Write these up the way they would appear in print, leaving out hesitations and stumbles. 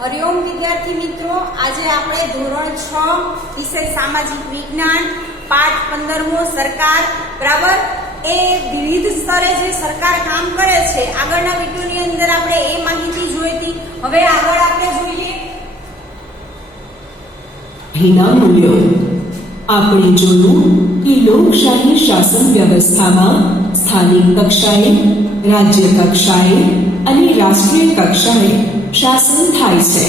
हरिओम विद्यार्थी मित्रों, आज आपणे धोरण 6 विषय सामाजिक विज्ञान पाठ 15मो सरकार बराबर ए विविध स्तरे जे सरकार काम करे छे આગળના વિડિયોની અંદર આપણે એ માહિતી જોઈ હતી। હવે આગળ આપણે જોઈએ हिना मूल्यों। आपणे जोयुं कि लोकशाही शासन व्यवस्थामां स्थानिक कक्षाए, राज्य कक्षाए अने राष्ट्रीय कक्षाए शासन थाय छे।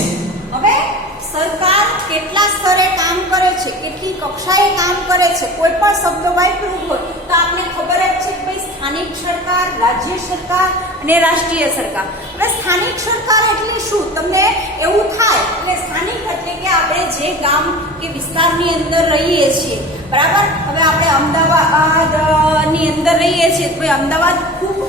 હવે સરકાર કેટલા સ્તરે કામ કરે છે, કેટલી કક્ષાએ કામ કરે છે, કોઈ પણ શબ્દ વાપર્યું હોય તો આપને ખબર જ છે કે ભાઈ સ્થાનિક સરકાર, રાજ્ય સરકાર અને રાષ્ટ્રીય સરકાર। હવે સ્થાનિક સરકાર એટલે શું? તમને એવું થાય એટલે સ્થાનિક એટલે કે આપણે જે ગામ કે વિસ્તારની અંદર રહીએ છીએ બરાબર। હવે આપણે અમદાવાદની અંદર રહીએ છીએ તો ભાઈ અમદાવાદ ખૂબ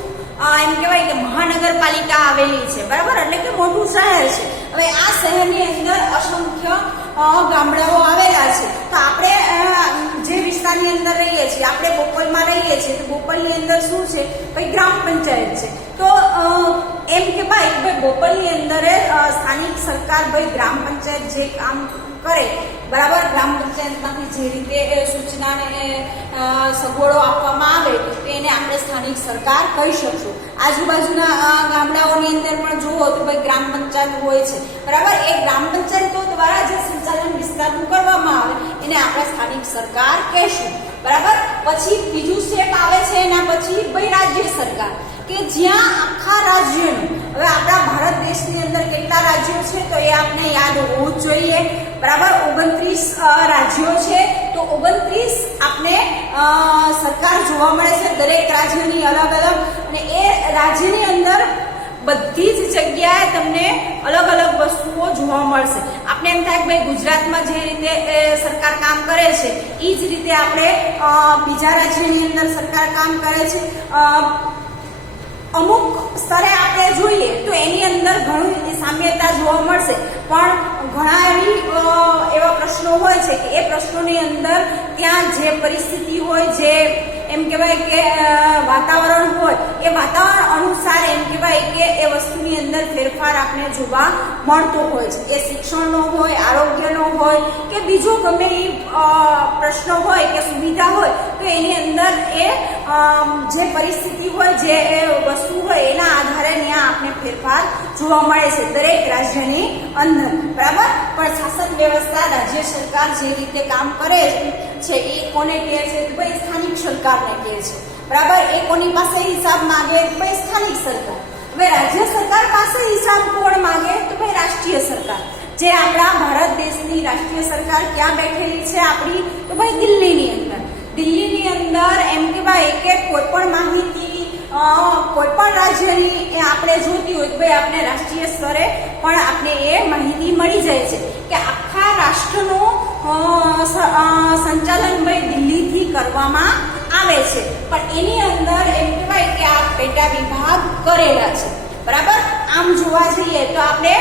એમ કહેવાય કે મહાનગરપાલિકા આવેલી છે બરાબર, એટલે કે મોટું શહેર છે। હવે આ શહેરની અંદર અસંખ્ય ગામડાઓ આવેલા છે તો આપણે જે વિસ્તારની અંદર રહીએ છીએ, આપણે બોપલમાં રહીએ છીએ તો બોપલની અંદર શું છે ભાઈ ગ્રામ પંચાયત છે। તો એમ કે ભાઈ બોપલની અંદર સ્થાનિક સરકાર ભાઈ ગ્રામ પંચાયત જે કામ કરે બરાબર, ગ્રામ પંચાયતમાંથી જે રીતે સૂચનાને સગવડો આપવામાં આવે એને આપણે સ્થાનિક સરકાર કહી શકશું। આજુબાજુના ગામડાઓની અંદર પણ જુઓ તો ભાઈ ગ્રામ પંચાયત હોય છે બરાબર, એ ગ્રામ પંચાયતો દ્વારા જે સંચાલન વિસ્તારનું કરવામાં આવે એને આપણે સ્થાનિક સરકાર કહેશું બરાબર। પછી બીજું સ્ટેપ આવે છે એના પછી ભાઈ રાજ્ય સરકાર, કે જ્યાં આખા રાજ્યનું, હવે આપણા ભારત દેશની અંદર કેટલા રાજ્યો છે તો એ આપણે યાદ હોવું જ જોઈએ બરાબર। 29 રાજ્યો છે તો 29 આપણે સરકાર જોવા મળે છે, દરેક રાજ્યની અલગ અલગ, અને એ રાજ્યની અંદર બધી જ જગ્યાએ તમને અલગ અલગ વસ્તુઓ જોવા મળશે। આપણે એમ થાય કે ભાઈ ગુજરાતમાં જે રીતે સરકાર કામ કરે છે એ જ રીતે આપણે બીજા રાજ્યની અંદર સરકાર કામ કરે છે। અમુક સ્તરે આપણે જોઈએ તો એની અંદર ઘણી સામ્યતા જોવા મળશે, પણ ઘણા એવા પ્રશ્નો હોય છે કે એ પ્રશ્નોની અંદર ત્યાં જે પરિસ્થિતિ હોય, જે એમ કહેવાય કે વાતાવરણ હોય, એ વાતાવરણ અનુસાર એમ કહેવાય કે એ વસ્તુની અંદર ફેરફાર આપણે જોવા મળતો હોય છે। એ શિક્ષણનો હોય, આરોગ્યનો હોય કે બીજો ગમે એ પ્રશ્ન હોય કે સુવિધા હોય તો એની અંદર એ જે પરિસ્થિતિ હોય, જે વસ્તુ હોય એના આધારે ત્યાં આપણે ફેરફાર જોવા મળે છે દરેક રાજ્યની અંદર બરાબર। પણ શાસન વ્યવસ્થા, રાજ્ય સરકાર જે રીતે કામ કરે છે એ કોને કહે છે તો ભાઈ સ્થાનિક સરકારને કહે છે બરાબર। એ કોની પાસે હિસાબ માંગે તો ભાઈ સ્થાનિક સરકાર। હવે રાજ્ય સરકાર પાસે હિસાબ કોણ માંગે તો ભાઈ રાષ્ટ્રીય સરકાર। જે આપણા ભારત દેશની રાષ્ટ્રીય સરકાર ક્યાં બેઠેલી છે આપણી તો ભાઈ દિલ્હીની અંદર। દિલ્હીની અંદર એમ કહેવાય કે કોઈ પણ માહિતી કોઈ પણ રાજ્યની એ આપણે જોતી હોય તો ભાઈ આપણે રાષ્ટ્રીય સ્તરે પણ આપણે એ માહિતી મળી જાય છે કે આખા રાષ્ટ્રનું સંચાલન ભાઈ દિલ્હીથી કરવામાં આવે છે, પણ એની અંદર એમ કહેવાય કે આ પેટા વિભાગ કરેલા છે બરાબર। આમ જોવા જઈએ તો આપણે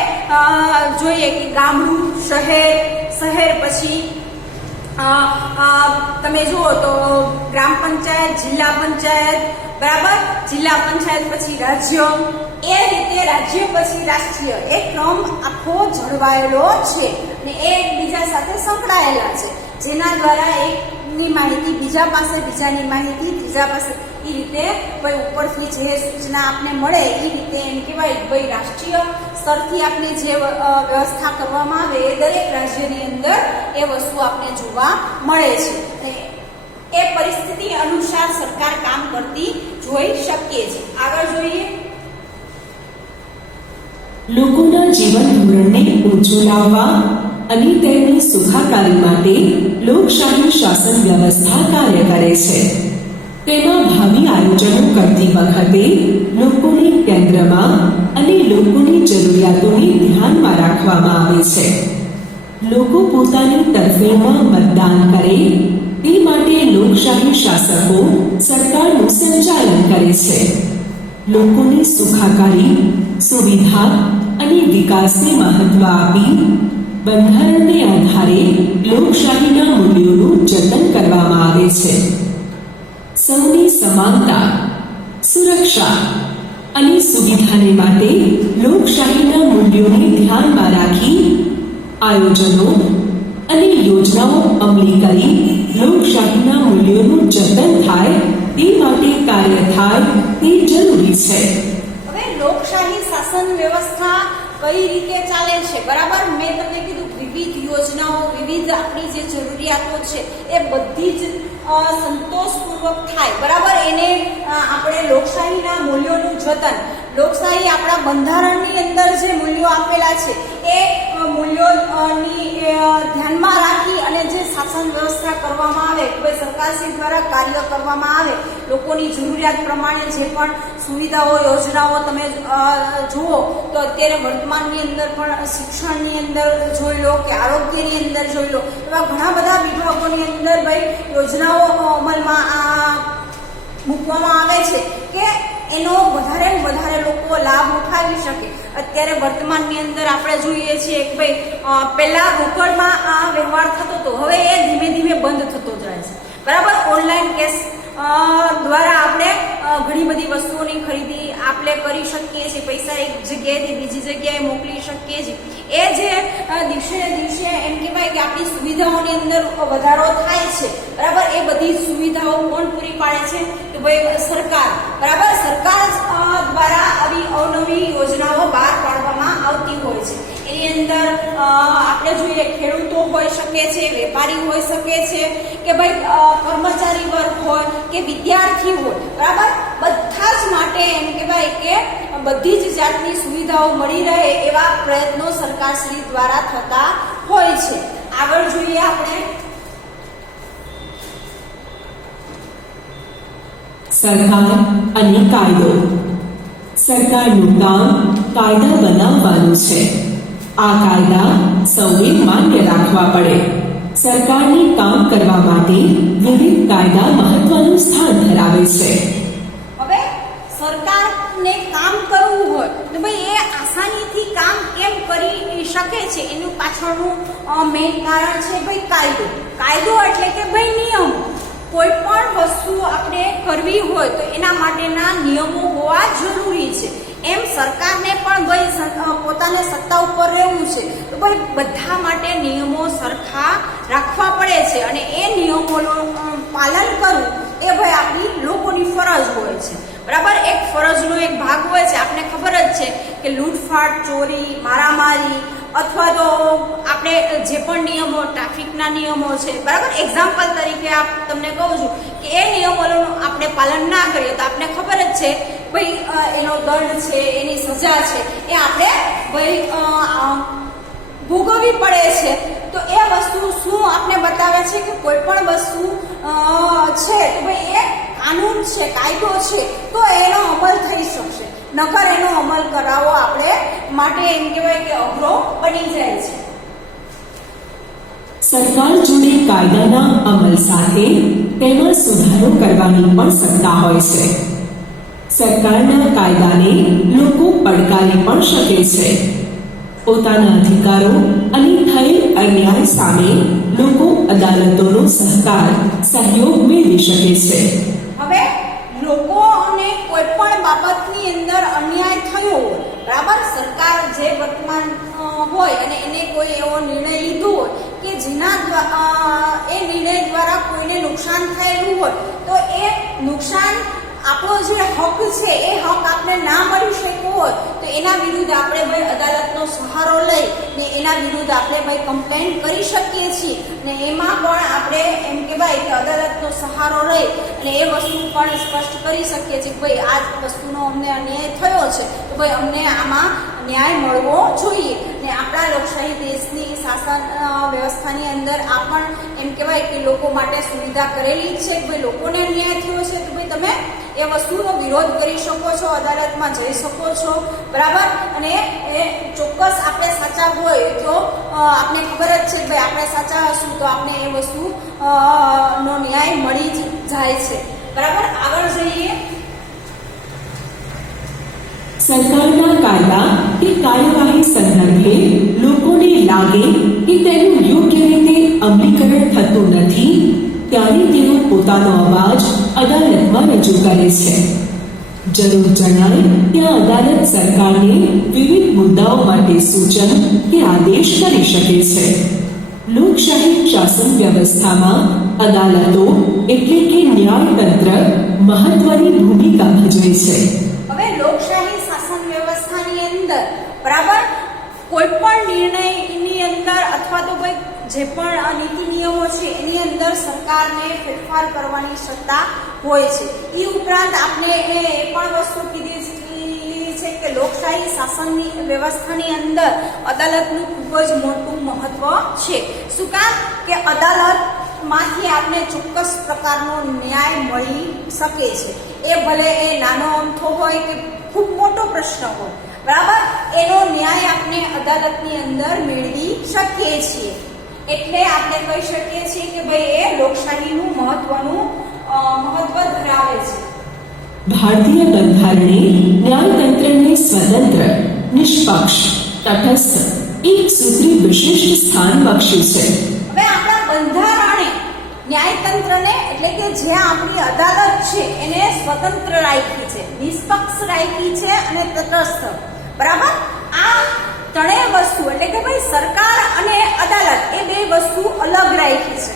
જોઈએ કે ગામડું, શહેર પછી તમે જુઓ તો ગ્રામ પંચાયત, જિલ્લા પંચાયત બરાબર, જિલ્લા પંચાયત પછી રાજ્ય, એ રીતે રાજ્ય પછી રાષ્ટ્રીય, એ ક્રમ આખો જળવાયેલો છે અને એ એકબીજા સાથે સંકળાયેલા છે, જેના દ્વારા એકની માહિતી બીજા પાસે, બીજાની માહિતી ત્રીજા પાસે, એ રીતે ભાઈ ઉપરથી જે સૂચના આપને મળે એ રીતે એમ કહેવાય ભાઈ રાષ્ટ્રીય સ્તરથી આપણે જે વ્યવસ્થા કરવામાં આવે એ દરેક રાજ્યની અંદર એ વસ્તુ આપણે જોવા મળે છે। એ પરિસ્થિતિ અનુસાર સરકાર કામ કરતી જોઈ શકીએ છીએ। આગળ જોઈએ લોકોના જીવન ધોરણને ઊંચું લાવવા અને તેમની સુખાકારી માટે લોકશાહી શાસન વ્યવસ્થા કાર્ય કરે છે। તેમાં ભાવિ આયોજનો કરતી વખતે લોકોને કેન્દ્રમાં અને લોકોની જરૂરિયાતોને ધ્યાનમાં રાખવામાં આવે છે। લોકો પોતાની તરફેણમાં મતદાન કરે તે માટે લોકશાહી શાસકો સરકારનું સંચાલન કરે છે। લોકોની સુખાકારી, સુવિધા અને વિકાસને મહત્વ આપી બંધારણને આધારે લોકશાહીના મૂલ્યોનું જતન કરવામાં આવે છે। સૌની સમાનતા, સુરક્ષા, અને સુવિધાને માટે લોકશાહીના મૂલ્યોને ધ્યાનમાં રાખી આયોજનો અને યોજનાઓ અમલી કરી લોકશાહીના મૂલ્યોનું જતન થાય તે માટે કાર્ય થાય તે જરૂરી છે. હવે લોકશાહી શાસન વ્યવસ્થા કઈ રીતે ચાલે છે, બરાબર? મેં તમને કીધું વિવિધ યોજનાઓ, વિવિધ આપણી જે જરૂરિયાતો છે એ બધી જ સંતોષપૂર્વક થાય, બરાબર? એને આપણે લોકશાહીના મૂલ્યોનું જતન, લોકશાહી આપણા બંધારણની અંદર જે મૂલ્યો આપેલા છે એ મૂલ્યોની ધ્યાનમાં રાખી અને જે શાસન વ્યવસ્થા કરવામાં આવે, કોઈ સરકારશ્રી દ્વારા કાર્ય કરવામાં આવે, લોકોની જરૂરિયાત પ્રમાણે જે પણ સુવિધાઓ, યોજનાઓ તમે જુઓ તો અત્યારે વર્તમાનની અંદર પણ શિક્ષણની અંદર જોઈ લો કે આરોગ્યની અંદર જોઈ લો, એવા ઘણા બધા વિભાગોની અંદર ભાઈ યોજનાઓ અમલમાં મૂકવામાં આવે છે કે એનો વધારે ને વધારે લોકો લાભ ઉઠાવી શકે. અત્યારે વર્તમાનની અંદર આપણે જોઈએ છીએ કે ભાઈ પહેલા રોકડમાં આ વ્યવહાર થતો હતો, હવે એ ધીમે ધીમે બંધ થતો જાય છે, બરાબર? ઓનલાઈન કેશ દ્વારા આપણે ઘણી બધી વસ્તુઓની ખરીદી આપણે કરી શકીએ છીએ, પૈસા એક જગ્યાએથી બીજી જગ્યાએ મોકલી શકીએ છીએ. એ જે દિવસે ને દિવસે એમ કહેવાય કે આપણી સુવિધાઓની અંદર વધારો થાય છે, બરાબર? એ બધી સુવિધાઓ કોણ પૂરી પાડે છે? કે ભાઈ સરકાર, બરાબર? સરકાર દ્વારા આવી અવનવી યોજનાઓ બહાર પાડવામાં આવતી હોય છે. એની અંદર આપણે જોઈએ ખેડૂતો હોઈ શકે છે, વેપારી હોઈ શકે છે, કે ભાઈ કર્મચારી વર્ગ હોય કે વિદ્યાર્થી હોય, બરાબર? બધા જ માટે એમ કહેવાય કે બધી જ જાતની સુવિધાઓ મળી રહે એવા પ્રયત્નો સરકારશ્રી દ્વારા થતા હોય છે. આગળ જોઈએ આપણે સરકાર અને કાયદો. સરકારનું કામ કાયદા બનાવવાનું છે. આ કાયદા સૌએ માન્ય રાખવા પડે. સરકારને કામ કરવા માટે વિવિધ કાયદા મહત્વનું સ્થાન ધરાવે છે. હવે સરકારને કામ કરવું હોય તો ભાઈ એ આસાનીથી કામ કેમ કરી શકે છે, એનું પાછળનું મેઇન કારણ છે ભાઈ કાયદો. કાયદો એટલે કે ભાઈ નિયમ. કોઈ પણ વસ્તુ આપણે કરવી હોય તો એના માટેના નિયમો હોવા જરૂરી છે. એમ સરકારને પણ ભાઈ પોતાને સત્તા ઉપર રહેવું છે તો ભાઈ બધા માટે નિયમો સરખા રાખવા પડે છે અને એ નિયમોનું પાલન કરવું એ ભાઈ આપણી લોકોની ફરજ હોય છે, બરાબર? એક ફરજનો એક ભાગ હોય છે. આપણે ખબર જ છે કે લૂંટફાટ, ચોરી, મારામારી અથવા તો આપણે જે પણ નિયમો, ટ્રાફિકના નિયમો છે, બરાબર? એક્ઝામ્પલ તરીકે તમને કહું છું કે એ નિયમોનું આપણે પાલન ના કરીએ તો આપણે ખબર જ છે ભાઈ એનો દંડ છે, એની સજા છે, એ આપણે ભાઈ ભોગવવી પડે છે. તો એ વસ્તુ શું આપણે બતાવે છે કે કોઈ પણ વસ્તુ છે તો ભાઈ એ કાનૂન છે, કાયદો છે, તો એનો અમલ થઈ શકશે. નકર એનો અમલ કરાવવો આપણે માટે એમ કહેવાય કે અઘરો બની જાય છે. સરકાર જોડે કાયદાના અમલ સાથે તેમાં સુધારો કરવાની પણ સત્તા હોય છે. સરકારના કાયદાને લોકો પડકારી પણ શકે છે. પોતાના અધિકારો અને થયેલ અન્યાય સામે લોકો અદાલતોનો સહયોગ મેળવી શકે છે. હવે લોકોને કોઈ પણ બાબતની અંદર અન્યાય થયો હોય, બરાબર? સરકાર જે વર્તમાન હોય અને એને કોઈ એવો નિર્ણય લીધો હોય કે જેના એ નિર્ણય દ્વારા કોઈને નુકસાન થયેલું હોય તો એ નુકસાન આપણો જે હક છે એ હક આપણે ના મળી શક્યો હોય તો એના વિરુદ્ધ આપણે ભાઈ અદાલતનો સહારો લઈ ને એના વિરુદ્ધ આપણે ભાઈ કમ્પ્લેન કરી શકીએ છીએ. ને એમાં પણ આપણે એમ કહેવાય કે અદાલતનો સહારો લઈ અને એ વસ્તુ પણ સ્પષ્ટ કરી શકીએ છીએ કે ભાઈ આ વસ્તુનો અમને અન્યાય થયો છે તો ભાઈ અમને આમાં ન્યાય મળવો જોઈએ. ને આપણા લોકશાહી દેશની શાસન વ્યવસ્થાની અંદર આ પણ એમ કહેવાય કે લોકો માટે સુવિધા કરેલી જ છે કે ભાઈ લોકોને ન્યાય થયો છે તો ભાઈ તમે એ વસ્તુનો વિરોધ કરી શકો છો, અદાલતમાં જઈ શકો છો, બરાબર? અને એ ચોક્કસ આપણે સાચા હોય તો આપણે ખબર જ છે કે ભાઈ આપણે સાચા હશું તો આપણે એ વસ્તુ નો ન્યાય મળી જ જાય છે, બરાબર? આગળ જઈએ. સરકારના કાયદા કે કાર્યવાહી સંદર્ભે લોકોને લાગે કે તેનું યોગ્ય રીતે અમલીકરણ થતું નથી ત્યારે તેઓ પોતાનો અવાજ અદાલતમાં રજૂ કરે છે. જરૂર જણાય ત્યાં અદાલત સરકારને વિવિધ મુદ્દાઓ માટે સૂચન કે આદેશ કરી શકે છે. લોકશાહી શાસન વ્યવસ્થામાં અદાલતો એટલે કે ન્યાયતંત્ર મહત્વની ભૂમિકા ભજવે છે. હવે લોકશાહી શાસન વ્યવસ્થાની અંદર બરાબર કોઈ પણ નિર્ણયની અંદર અથવા તો કોઈ જે પણ નીતિ નિયમો છે એની અંદર સરકારને ફેરફાર કરવાની સત્તા હોય છે. એ ઉપરાંત આપણે એ પણ વસ્તુ કીધી છે કે લોકશાહી શાસનની વ્યવસ્થાની અંદર અદાલતનું ખૂબ જ મોટું મહત્વ છે. શું કામ કે અદાલતમાંથી આપણે ચોક્કસ પ્રકારનો ન્યાય મળી શકે છે. એ ભલે એ નાનો અમથો હોય કે ખૂબ મોટો પ્રશ્ન હોય બરાબર, એનો ન્યાય આપણે અદાલતની અંદર મેળવી શકીએ છીએ. એટલે આપણે કહી શકીએ છીએ કે ભાઈ એ લોકશાહીનું મહત્વ ધરાવે છે. ભારતીય બંધારણે ન્યાયતંત્રને સ્વતંત્ર, નિષ્પક્ષ, તટસ્થ, એકસૂત્રી વિશિષ્ટ સ્થાન બક્ષ્યું છે. હવે આપણા બંધારણે ન્યાયતંત્રને એટલે કે જે આપણી અદાલત છે એને સ્વતંત્ર રાખી છે, નિષ્પક્ષ રાખી છે અને તટસ્થ. બરાબર, આ ત્રણેય વસ્તુ એટલે કે ભાઈ સરકાર અને અદાલત એ બે વસ્તુ અલગ રાખી છે.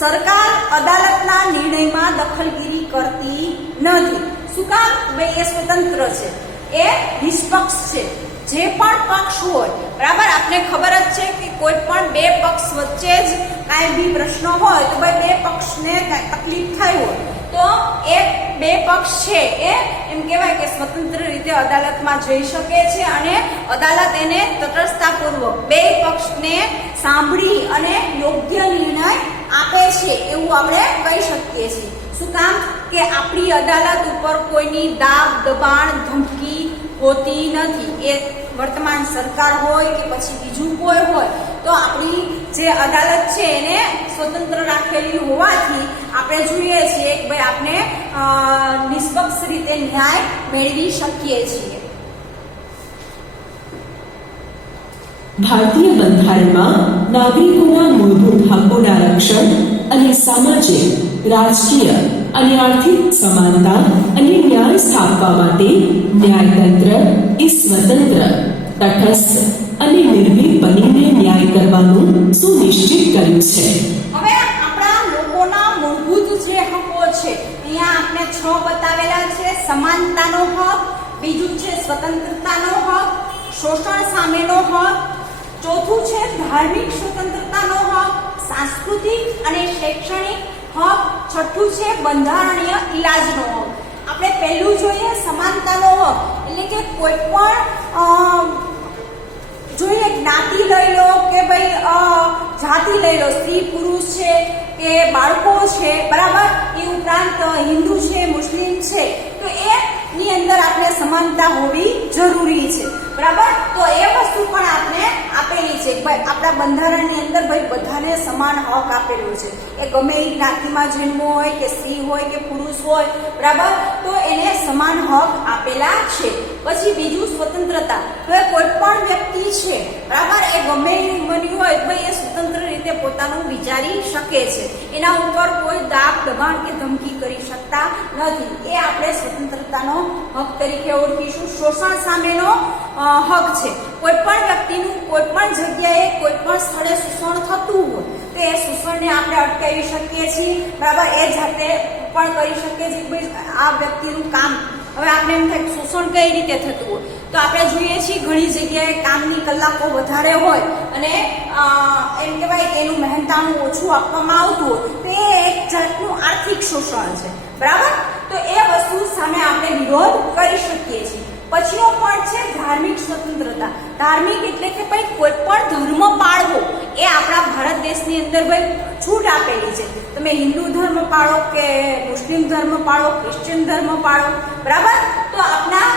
સરકાર અદાલતના નિર્ણયમાં દખલગીરી કરતી નથી. શું કામ? ભાઈ એ સ્વતંત્ર છે, એ નિષ્પક્ષ છે. જે પણ પક્ષ હોય બરાબર, આપને ખબર જ છે કે કોઈ પણ બે પક્ષ વચ્ચે જ કાંઈ બી પ્રશ્ન હોય તો ભાઈ બે પક્ષને તકલીફ થાય હોય તો એ બે પક્ષ છે એ એમ કહેવાય કે સ્વતંત્ર રીતે અદાલતમાં જઈ શકે છે અને અદાલત એને તટસ્થતાપૂર્વક બે પક્ષને સાંભળી અને યોગ્ય નિર્ણય આપે છે એવું આપણે કહી શકીએ છીએ. શું કામ? કે આપણી અદાલત ઉપર કોઈની દાબ દબાણ ધમકી હોતી નથી. એ વર્તમાન સરકાર હોય કે પછી બીજું કોઈ હોય તો આપણી જે અદાલત છે એને સ્વતંત્ર રાખેલી હોવાથી આપણે જોઈએ છીએ કે ભાઈ આપણે નિષ્પક્ષ રીતે ન્યાય મેળવી શકીએ છીએ. ભારતીય બંધારણમાં નાગરિકોના મૂળભૂત હકોના રક્ષણ અને સામાજિક, રાજકીય અને આર્થિક સમાનતા અને ન્યાય સ્થાપવા માટે ન્યાયતંત્ર એ સ્વતંત્ર, તટસ્થ અને નિર્ભીક બનીને ન્યાય કરવાનું સુનિશ્ચિત કર્યું છે. હવે આપણા લોકોના મૂળભૂત જે હકો છે અહીંયા આપણે 6 બતાવેલા છે. સમાનતાનો હક, બીજું છે સ્વતંત્રતાનો હક, શોષણ સામેનો હક, ચોથું છે ધાર્મિક સ્વતંત્રતાનો હક, સાંસ્કૃતિક અને શૈક્ષણિક હક, છઠ્ઠું છે બંધારણીય ઇલાજનો હક. આપણે પહેલું જોઈએ સમાનતાનો હક એટલે કે કોઈ પણ જોઈએ જ્ઞાતિ લઈ લો કે ભાઈ જાતિ લઈ લો, સ્ત્રી પુરુષ છે કે બાળકો છે બરાબર, એ ઉપરાંત હિન્દુ છે મુસ્લિમ છે તો એની અંદર આપણે સમાનતા હોવી જરૂરી છે. બરાબર, તો એ વસ્તુ પણ આપણે આપેલી છે. ભાઈ આપણા બંધારણની અંદર ભાઈ બધાને સમાન હક આપેલું છે. એ ગમે એ જ્ઞાતિમાં જન્મ હોય કે સ્ત્રી હોય કે પુરુષ હોય બરાબર, તો એને સમાન હક આપેલા છે. પછી બીજું સ્વતંત્રતા. તો એ કોઈ પણ વ્યક્તિ છે બરાબર, એ ગમે એ ઉંમરની હોય તો એ સ્વતંત્ર રીતે પોતાનું વિચારી શકે છે. એના ઉપર કોઈ દાબ દબાણ કે ધમકી કરી શકતા નથી. એ આપણે સ્વતંત્રતાનો હક તરીકે ઓળખીશું. શોષણ સામેનો હક છે. કોઈ પણ વ્યક્તિનું કોઈ પણ જગ્યાએ કોઈ પણ સ્થળે શોષણ થતું હોય તો એ શોષણને આપણે અટકાવી શકીએ છીએ. બરાબર, એ જાતે પણ કરી શકીએ છીએ કે ભાઈ આ વ્યક્તિનું કામ, હવે આપણે એમ થાય શોષણ કઈ રીતે થતું હોય તો આપણે જોઈએ છીએ ઘણી જગ્યાએ કામની કલાકો વધારે હોય અને એમ કહેવાય કે એનું મહેનતાણું ઓછું આપવામાં આવતું હોય તો એ એક જાતનું આર્થિક શોષણ છે. બરાબર, તો એ વસ્તુ સામે આપણે વિરોધ કરી શકીએ છીએ. પછીનો પોઈન્ટ છે ધાર્મિક સ્વતંત્રતા. ધાર્મિક એટલે કે ભાઈ કોઈ પણ ધર્મ પાળવો એ આપણા ભારત દેશની અંદર ભાઈ છૂટ આપેલી છે. તમે હિન્દુ ધર્મ પાળો કે મુસ્લિમ ધર્મ પાળો, ક્રિશ્ચિયન ધર્મ પાળો બરાબર, તો આપણા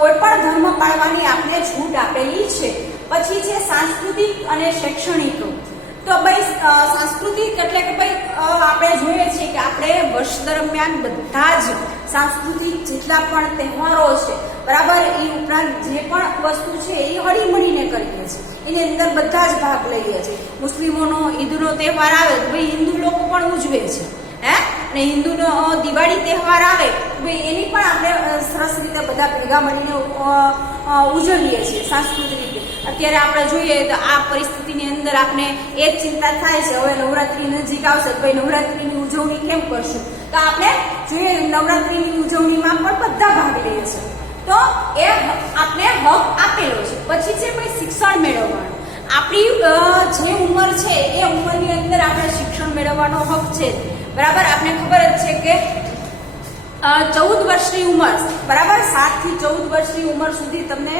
કોઈ પણ ધર્મ પાળવાની આપણે છૂટ આપેલી છે. પછી છે સાંસ્કૃતિક અને શૈક્ષણિક. તો ભાઈ સાંસ્કૃતિક એટલે કે ભાઈ આપણે જોઈએ છીએ કે આપણે વર્ષ દરમિયાન બધા જ સાંસ્કૃતિક જેટલા પણ તહેવારો છે બરાબર, એ ઉપરાંત જે પણ વસ્તુ છે એ હળીમળીને કરીએ છીએ. એની અંદર બધા જ ભાગ લઈએ છીએ. મુસ્લિમોનો ઈદનો તહેવાર આવે તો ભાઈ હિન્દુ લોકો પણ ઉજવે છે. અને હિન્દુનો દિવાળી તહેવાર આવે ભાઈ એની પણ આપણે સરસ રીતે બધા ભેગા મળીને ઉજવીએ છીએ સાંસ્કૃતિક રીતે. અત્યારે આપણે જોઈએ તો આ પરિસ્થિતિની અંદર આપણે એ જ ચિંતા થાય છે હવે નવરાત્રી નજીક આવશે તો ભાઈ નવરાત્રીની ઉજવણી કેમ કરશું, તો આપણે જોઈએ નવરાત્રીની ઉજવણીમાં પણ બધા ભાગ લઈએ છે તો એ આપણે હક આપેલો છે. પછી છે ભાઈ શિક્ષણ મેળવવાનો. આપણી જે ઉંમર છે એ ઉંમરની અંદર આપણે શિક્ષણ મેળવવાનો હક છે બરાબર. આપણે ખબર જ છે કે 14 વર્ષની ઉંમર બરાબર 7 થી 14 વર્ષની ઉંમર સુધી તમને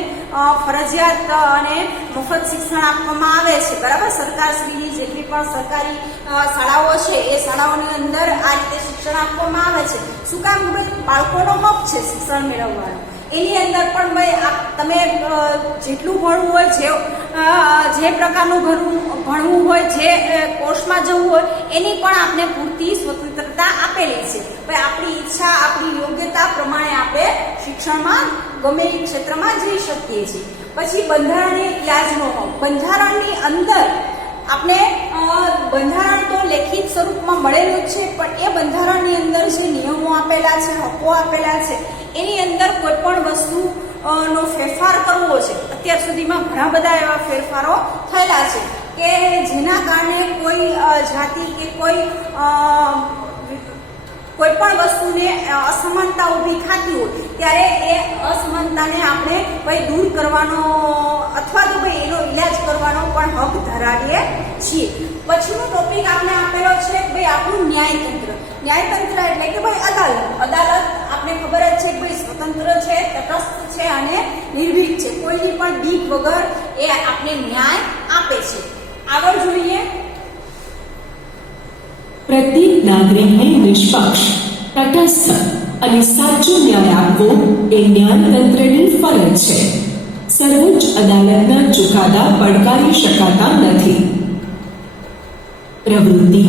ફરજિયાત અને મફત શિક્ષણ આપવામાં આવે છે બરાબર. સરકારશ્રીની જેટલી પણ સરકારી શાળાઓ છે એ શાળાઓની અંદર આ રીતે શિક્ષણ આપવામાં આવે છે. શું કામ? બાળકોનો હક છે શિક્ષણ મેળવવાનો. એની અંદર પણ ભાઈ તમે જેટલું ભણવું હોય જે પ્રકારનું ભણવું હોય જે કોર્સમાં જવું હોય એની પણ આપણે પૂરતી સ્વતંત્રતા આપેલી છે ભાઈ. આપણી ઈચ્છા આપણી યોગ્યતા પ્રમાણે આપણે શિક્ષણમાં ગમે એ ક્ષેત્રમાં જઈ શકીએ છીએ. પછી બંધારણીય વ્યાજનો હક. બંધારણની અંદર આપણે બંધારણ તો લેખિત સ્વરૂપમાં મળેલું જ છે પણ એ બંધારણની અંદર જે નિયમો આપેલા છે હકો આપેલા છે એની અંદર કોઈ પણ વસ્તુ નો ફેરફાર કરવો છે. અત્યાર સુધીમાં ઘણા બધા એવા ફેરફારો થયેલા છે કે જેના કારણે કોઈ જાતિ કે કોઈ પણ વસ્તુને અસમાનતા ઊભી થતી હોય ત્યારે એ અસમાનતાને આપણે ભાઈ દૂર કરવાનો અથવા તો ભાઈ એનો ઈલાજ કરવાનો પણ હક ધરાવીએ છીએ. પછીનો ટોપિક આપણે આપેલો છે ભાઈ આપણું ન્યાયતંત્ર. ન્યાયતંત્ર એટલે કે ભાઈ અદાલત. અદાલત આપણે ખબર જ છે કે ભાઈ સ્વતંત્ર છે, તટસ્થ છે અને નિર્ભીક છે. કોઈની પણ બીક વગર એ આપણે ન્યાય આપે છે. આગળ જોઈએ. પ્રત્યેક નાગરિકને નિષ્પક્ષ, તટસ્થ અને સાચો ન્યાય આપવો એ ન્યાયતંત્રની ફરજ છે. સર્વોચ્ચ અદાલતના ચુકાદા પડકારી શકાતા નથી. પ્રવૃત્તિ.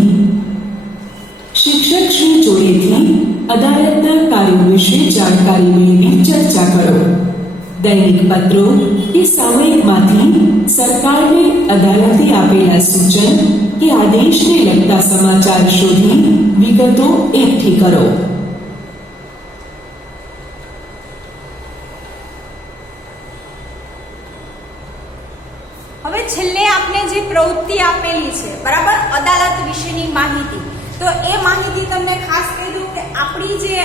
શિક્ષક શ્રી જોડેથી અદાલતના કાર્યો વિશે જાણકારી મેળવી ચર્ચા કરો. દૈનિક પત્રો કે સામયિકમાંથી સરકારને અદાલતે આપેલા સૂચન કે આદેશને લગતા સમાચાર શોધી વિગતો એકઠી કરો. હવે છેલ્લે આપણે જે પ્રવૃત્તિ આપેલી છે બરાબર અદાલત વિશેની માહિતી, તો એ માહિતી તમને ખાસ કહી દઉં કે આપણી જે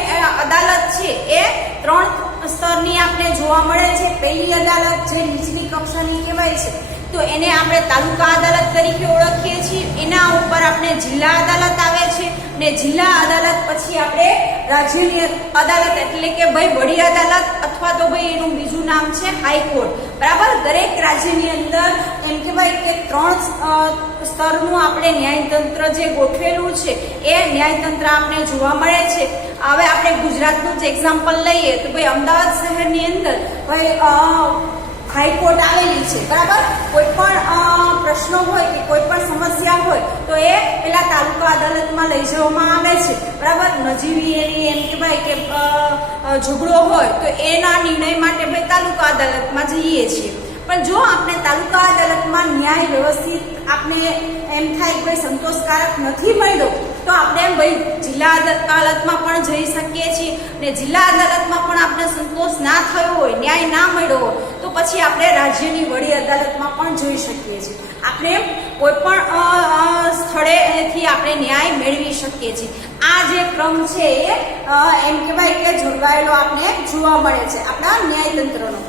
અદાલત છે એ 3 સ્તરની આપણે જોવા મળે છે. પહેલી અદાલત જે નીચલી કક્ષાની કહેવાય છે તો એને આપણે તાલુકા અદાલત તરીકે ઓળખીએ છીએ. એના ઉપર આપણે જિલ્લા અદાલત આવે છે ને જિલ્લા અદાલત પછી આપણે રાજ્યની અદાલત એટલે કે ભાઈ વડી અદાલત અથવા તો ભાઈ એનું બીજું નામ છે હાઈકોર્ટ બરાબર. દરેક રાજ્યની અંદર એમ કહેવાય કે 3 સ્તરનું આપણે ન્યાયતંત્ર જે ગોઠવેલું છે એ ન્યાયતંત્ર આપણે જોવા મળે છે. હવે આપણે ગુજરાતનું જ એક્ઝામ્પલ લઈએ તો ભાઈ અમદાવાદ શહેરની અંદર ભાઈ હાઈકોર્ટ આવેલી છે બરાબર. કોઈ પણ પ્રશ્નો હોય કે કોઈ પણ સમસ્યા હોય તો એ પેલા તાલુકા અદાલતમાં લઈ જવામાં આવે છે બરાબર. નજીવી એની એમ કહેવાય કે ઝઘડો હોય તો એના નિર્ણય માટે ભાઈ તાલુકા અદાલતમાં જઈએ છીએ. પણ જો આપણે તાલુકા અદાલતમાં ન્યાય વ્યવસ્થિત આપણે એમ થાય કે ભાઈ સંતોષકારક નથી મળ્યો તો આપણે ભાઈ જિલ્લા અદાલતમાં પણ જઈ શકીએ છીએ ને જિલ્લા અદાલતમાં પણ આપણે સંતોષ ના થયો હોય, ન્યાય ના મળ્યો હોય તો પછી આપણે રાજ્યની વડી અદાલતમાં પણ જઈ શકીએ છીએ. આપણે કોઈ પણ સ્થળેથી આપણે ન્યાય મેળવી શકીએ છીએ. આ જે ક્રમ છે એ એમ કહેવાય કે જોડવાયેલો આપણે જોવા મળે છે આપણા ન્યાયતંત્રનો.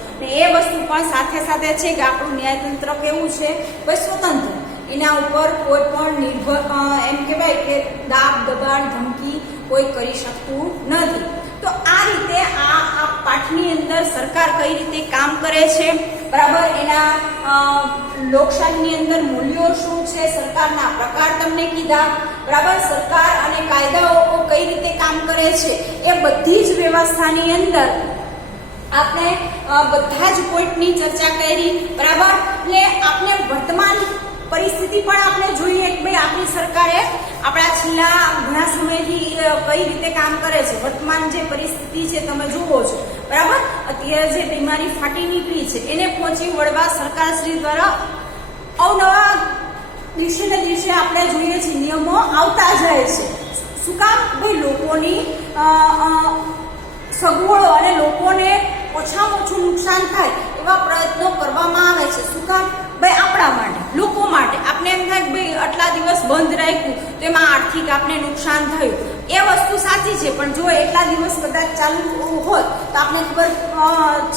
એ વસ્તુ પણ સાથે સાથે છે કે આપણું ન્યાયતંત્ર કેવું છે ભાઈ સ્વતંત્ર. એના ઉપર કોઈ પણ નિર્ભર એમ કહેવાય કે દાબ દબાણ ધમકી કોઈ કરી શકતું નથી. તો આ રીતે આ પાઠની અંદર સરકાર કઈ રીતે કામ કરે છે બરાબર. એના લોકશાહીની અંદર મૂલ્યો શું છે, સરકારના પ્રકાર તમને કીધા બરાબર. સરકાર અને કાયદાઓ કઈ રીતે કામ કરે છે એ બધી જ વ્યવસ્થાની અંદર આપણે બધા જ પોઈન્ટની ચર્ચા કરી બરાબર. એટલે આપણે વર્તમાન પરિસ્થિતિ પણ આપણે જોઈએ કે ભાઈ આપણી સરકારે આપણા છેલ્લા ઘણા સમયથી કઈ રીતે કામ કરે છે. વર્તમાન જે પરિસ્થિતિ છે તમે જુઓ છો બરાબર. અત્યારે જે બીમારી ફાટી નીકળી છે એને પહોંચી વળવા સરકારશ્રી દ્વારા અવનવા દિવસે ને દિવસે આપણે જોઈએ છીએ નિયમો આવતા જાય છે. શું કામ? ભાઈ લોકોની સગવડો અને લોકોને ઓછામાં ઓછું નુકસાન થાય એવા પ્રયત્નો કરવામાં આવે છે. શું કામ? ભાઈ આપણા માટે, લોકો માટે. આપણે એમ થાય કે ભાઈ આટલા દિવસ બંધ રાખ્યું તો એમાં આર્થિક આપણે નુકસાન થયું, એ વસ્તુ સાચી છે, પણ જો એટલા દિવસ કદાચ ચાલુ હોત તો આપણે ખબર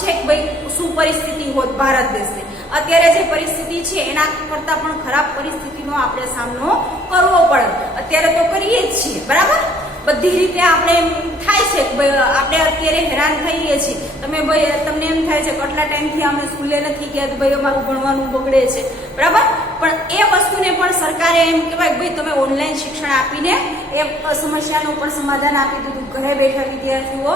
છે કે ભાઈ શું પરિસ્થિતિ હોત ભારત દેશની. અત્યારે જે પરિસ્થિતિ છે એના કરતાં પણ ખરાબ પરિસ્થિતિનો આપણે સામનો કરવો પડે. અત્યારે તો કરીએ જ છીએ, બરાબર. બધી રીતે આપણે એમ થાય છે કે ભાઈ આપણે અત્યારે હેરાન થઈએ છીએ. તમને એમ થાય છે કે આટલા ટાઈમથી અમે સ્કૂલે નથી ગયા તો ભાઈ અમારું ભણવાનું બગડે છે, બરાબર. પણ એ વસ્તુને પણ સરકારે એમ કહેવાય કે ભાઈ તમે ઓનલાઈન શિક્ષણ આપીને એ સમસ્યાનું પણ સમાધાન આપી દીધું. ઘરે બેઠા વિદ્યાર્થીઓ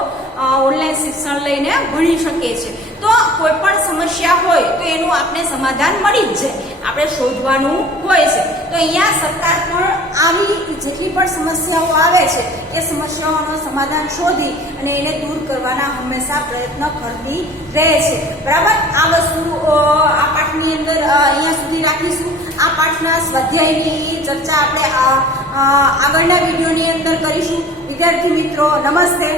ઓનલાઈન શિક્ષણ લઈને ભણી શકે છે. તો કોઈ પણ સમસ્યા હોય તો એનું આપણે સમાધાન મળી જ જાય, આપણે શોધવાનું હોય છે. તો અહીંયા સરકાર પણ આવી જેટલી પણ સમસ્યાઓ આવે છે એ સમસ્યાઓનું સમાધાન શોધી અને એને દૂર કરવાના હંમેશા પ્રયત્ન કરતી રહે છે, બરાબર. આ વસ્તુ આ પાઠની અંદર અહીંયા સુધી રાખીશું. આ પાઠના સ્વાધ્યાયની ચર્ચા આપણે આગળના વિડીયોની અંદર કરીશું. વિદ્યાર્થી મિત્રો, નમસ્તે.